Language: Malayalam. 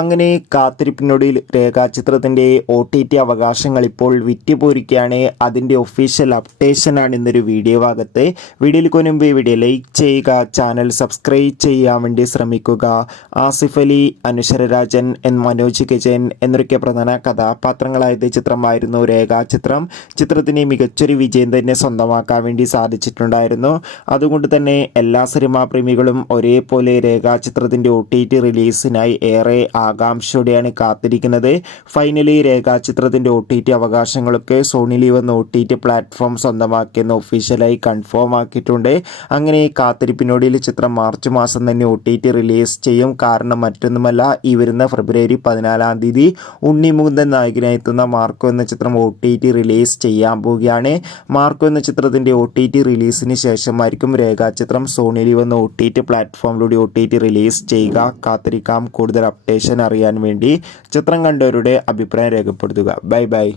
അങ്ങനെ കാത്തിരിപ്പിനൊടുവിൽ രേഖാചിത്രത്തിൻ്റെ OTT അവകാശങ്ങൾ ഇപ്പോൾ വിറ്റുപോയിരിക്കുകയാണ്. അതിൻ്റെ ഒഫീഷ്യൽ അപ്ഡേഷനാണ് ഇന്നൊരു വീഡിയോ ഭാഗത്ത്. വീഡിയോയിൽ മുൻപ് വീഡിയോ ലൈക്ക് ചെയ്യുക, ചാനൽ സബ്സ്ക്രൈബ് ചെയ്യാൻ വേണ്ടി ശ്രമിക്കുക. ആസിഫ് അലി, അനശ്വര രാജൻ, മനോജ് കെജൻ എന്നൊക്കെ പ്രധാന കഥാപാത്രങ്ങളായത് ചിത്രമായിരുന്നു രേഖാചിത്രം. ചിത്രത്തിന് മികച്ചൊരു വിജയം തന്നെ സ്വന്തമാക്കാൻ വേണ്ടി സാധിച്ചിട്ടുണ്ടായിരുന്നു. അതുകൊണ്ട് തന്നെ എല്ലാ സിനിമാ പ്രേമികളും ഒരേപോലെ രേഖാചിത്രത്തിൻ്റെ OTT റിലീസിനായി ഏറെ ആകാംക്ഷയോടെയാണ് കാത്തിരിക്കുന്നത്. ഫൈനലി രേഖാചിത്രത്തിൻ്റെ OTT അവകാശങ്ങളൊക്കെ സോണി ലീവ് എന്ന OTT പ്ലാറ്റ്ഫോം സ്വന്തമാക്കിയെന്ന് ഒഫീഷ്യലായി കൺഫേം ആക്കിയിട്ടുണ്ട്. അങ്ങനെ കാത്തിരിപ്പിനോടിൽ ചിത്രം മാർച്ച് മാസം തന്നെ OTT റിലീസ് ചെയ്യും. കാരണം മറ്റൊന്നുമല്ല, ഈ വരുന്ന ഫെബ്രുവരി 14-ാം തീയതി ഉണ്ണി മുകുന്ദൻ നായകനായി എത്തുന്ന മാർക്കോ എന്ന ചിത്രം OTT റിലീസ് ചെയ്യാൻ പോവുകയാണ്. മാർക്കോ എന്ന ചിത്രത്തിൻ്റെ OTT റിലീസിന് ശേഷമായിരിക്കും രേഖാചിത്രം സോണി ലീവ് എന്ന OTT പ്ലാറ്റ്ഫോമിലൂടെ OTT റിലീസ് ചെയ്യുക. കാത്തിരിക്കാം കൂടുതൽ അപ്ഡേഷൻ അറിയാൻ വേണ്ടി. ചിത്രം കണ്ടവരുടെ അഭിപ്രായം രേഖപ്പെടുത്തുക. Bye bye.